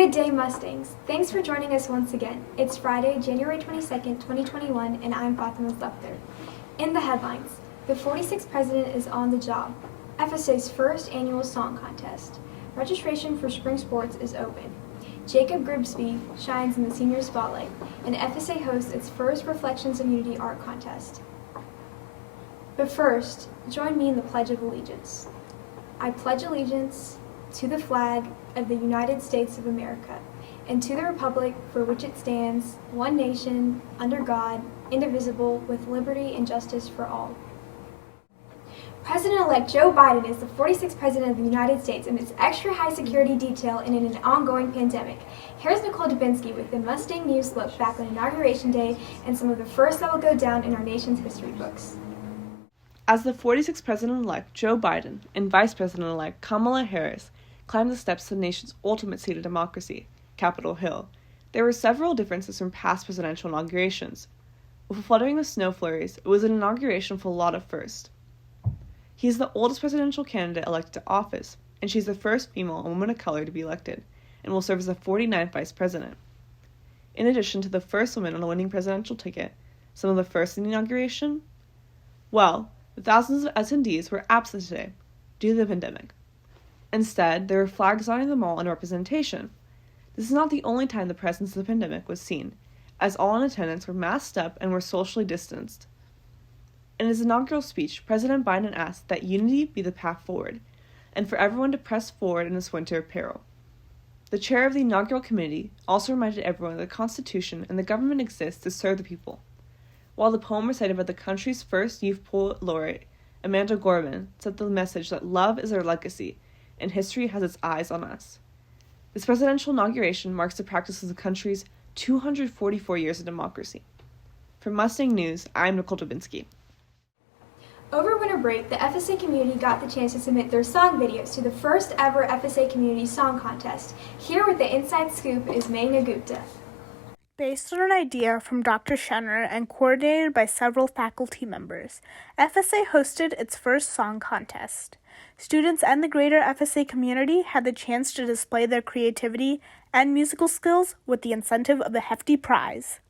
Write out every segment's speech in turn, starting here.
Good day, Mustangs. Thanks for joining us once again. It's Friday, January 22nd, 2021, and I'm Fatima Lefter. In the headlines, the 46th president is on the job. FSA's first annual song contest. Registration for spring sports is open. Jacob Grigsby shines in the senior spotlight, and FSA hosts its first Reflections of Unity art contest. But first, join me in the Pledge of Allegiance. I pledge allegiance to the flag of the United States of America, and to the republic for which it stands, one nation, under God, indivisible, with liberty and justice for all. President-elect Joe Biden is the 46th president of the United States amidst extra high security detail and in an ongoing pandemic. Here's Nicole Dubinsky with the Mustang News look back on Inauguration Day and some of the firsts that will go down in our nation's history books. As the 46th president-elect Joe Biden and Vice President-elect Kamala Harris climbed the steps to the nation's ultimate seat of democracy, Capitol Hill, there were several differences from past presidential inaugurations. With a fluttering of snow flurries, it was an inauguration with a lot of firsts. He is the oldest presidential candidate elected to office, and she's the first female and woman of color to be elected, and will serve as the 49th vice president. In addition to the first woman on a winning presidential ticket, some of the first in the inauguration? Well, the thousands of attendees were absent today, due to the pandemic. Instead, there were flags lining the mall in representation. This is not the only time the presence of the pandemic was seen, as all in attendance were masked up and were socially distanced. In his inaugural speech, President Biden asked that unity be the path forward, and for everyone to press forward in this winter of peril. The chair of the inaugural committee also reminded everyone that the Constitution and the government exist to serve the people, while the poem recited by the country's first youth poet laureate, Amanda Gorman, sent the message that love is our legacy, and history has its eyes on us. This presidential inauguration marks the practice of the country's 244 years of democracy. For Mustang News, I'm Nicole Dubinsky. Over winter break, the FSA community got the chance to submit their song videos to the first ever FSA Community Song Contest. Here with the inside scoop is Meghna Gupta. Based on an idea from Dr. Schenner and coordinated by several faculty members, FSA hosted its first song contest. Students and the greater FSA community had the chance to display their creativity and musical skills with the incentive of a hefty prize.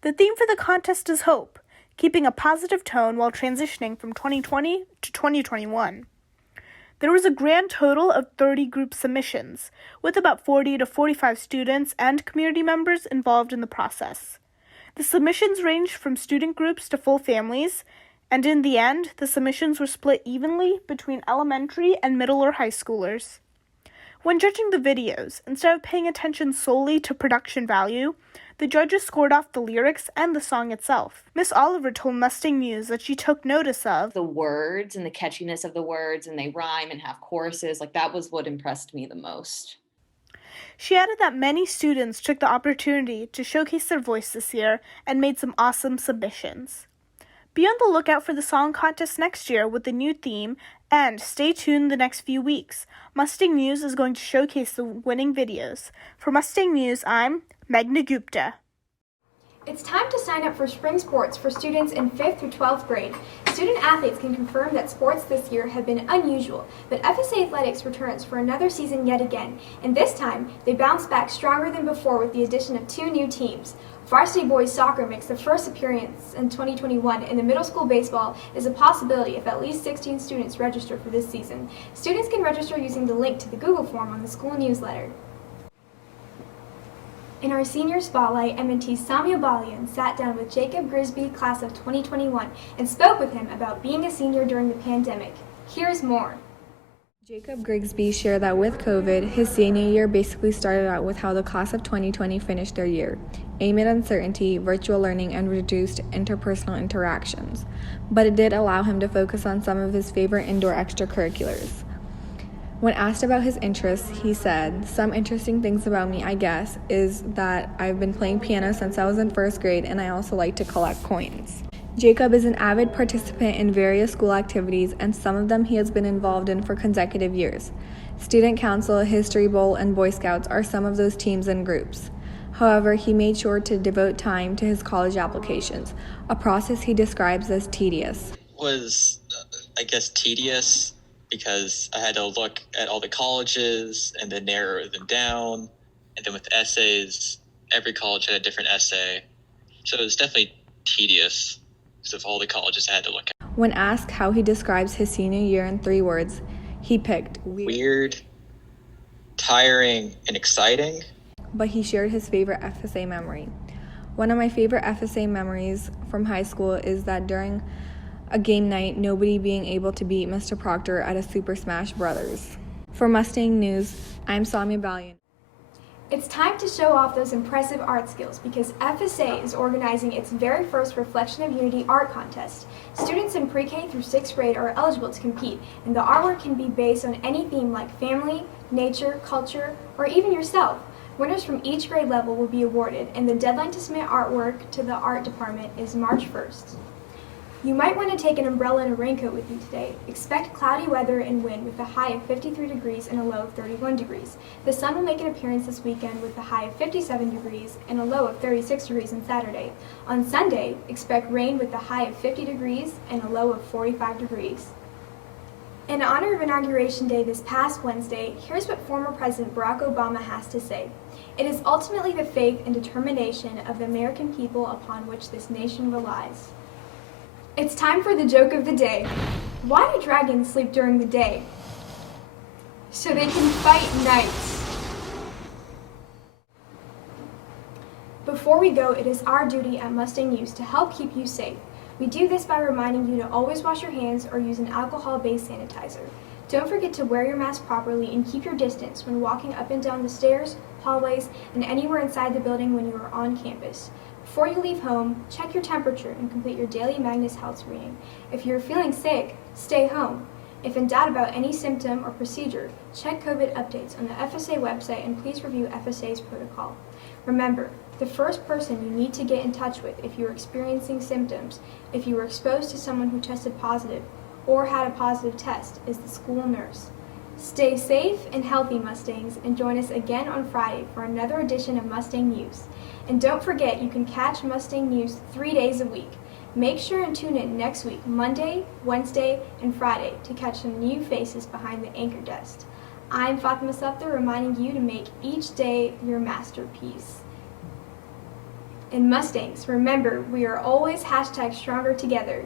The theme for the contest is hope, keeping a positive tone while transitioning from 2020 to 2021. There was a grand total of 30 group submissions, with about 40 to 45 students and community members involved in the process. The submissions ranged from student groups to full families, and in the end, the submissions were split evenly between elementary and middle or high schoolers. When judging the videos, instead of paying attention solely to production value, the judges scored off the lyrics and the song itself. Miss Oliver told Mustang News that she took notice of the words and the catchiness of the words, and they rhyme and have choruses. That was what impressed me the most. She added that many students took the opportunity to showcase their voice this year and made some awesome submissions. Be on the lookout for the song contest next year with the new theme, and stay tuned the next few weeks. Mustang News is going to showcase the winning videos. For Mustang News, I'm Meghna Gupta. It's time to sign up for spring sports for students in 5th through 12th grade. Student athletes can confirm that sports this year have been unusual, but FSA Athletics returns for another season yet again, and this time they bounce back stronger than before with the addition of 2 new teams. Varsity boys soccer makes the first appearance in 2021, and the middle school baseball is a possibility if at least 16 students register for this season. Students can register using the link to the Google form on the school newsletter. In our senior spotlight, M&T's Samia Balian sat down with Jacob Grigsby, class of 2021, and spoke with him about being a senior during the pandemic. Here's more. Jacob Grigsby shared that with COVID, his senior year basically started out with how the class of 2020 finished their year, amid uncertainty, virtual learning, and reduced interpersonal interactions. But it did allow him to focus on some of his favorite indoor extracurriculars. When asked about his interests, he said, "Some interesting things about me, I guess, is that I've been playing piano since I was in 1st grade, and I also like to collect coins." Jacob is an avid participant in various school activities, and some of them he has been involved in for consecutive years. Student Council, History Bowl, and Boy Scouts are some of those teams and groups. However, he made sure to devote time to his college applications, a process he describes as tedious. Was, tedious because I had to look at all the colleges and then narrow them down And then with essays, every college had a different essay. So it was definitely tedious because of all the colleges I had to look at. When asked how he describes his senior year in 3 words, he picked Weird, tiring, and exciting. but he shared his favorite FSA memory. One of my favorite FSA memories from high school is that during a game night, nobody being able to beat Mr. Proctor at a Super Smash Brothers. For Mustang News, I'm Samia Valiant. It's time to show off those impressive art skills because FSA is organizing its very first Reflection of Unity art contest. Students in pre-K through 6th grade are eligible to compete, and the artwork can be based on any theme like family, nature, culture, or even yourself. Winners from each grade level will be awarded, and the deadline to submit artwork to the art department is March 1st. You might want to take an umbrella and a raincoat with you today. Expect cloudy weather and wind with a high of 53 degrees and a low of 31 degrees. The sun will make an appearance this weekend with a high of 57 degrees and a low of 36 degrees on Saturday. On Sunday, expect rain with a high of 50 degrees and a low of 45 degrees. In honor of Inauguration Day this past Wednesday, here's what former President Barack Obama has to say. It is ultimately the faith and determination of the American people upon which this nation relies. It's time for the joke of the day. Why do dragons sleep during the day? So they can fight nights. Before we go, it is our duty at Mustang News to help keep you safe. We do this by reminding you to always wash your hands or use an alcohol-based sanitizer. Don't forget to wear your mask properly and keep your distance when walking up and down the stairs, hallways, and anywhere inside the building when you are on campus. Before you leave home, check your temperature and complete your daily Magnus Health screening. If you're feeling sick, stay home. If in doubt about any symptom or procedure, check COVID updates on the FSA website and please review FSA's protocol. Remember, the first person you need to get in touch with if you're experiencing symptoms, if you were exposed to someone who tested positive or had a positive test, is the school nurse. Stay safe and healthy, Mustangs, and join us again on Friday for another edition of Mustang News. And don't forget, you can catch Mustang News 3 days a week. Make sure and tune in next week, Monday, Wednesday, and Friday, to catch some new faces behind the anchor desk. I'm Fatima Sufter, reminding you to make each day your masterpiece. And Mustangs, remember, we are always #stronger together.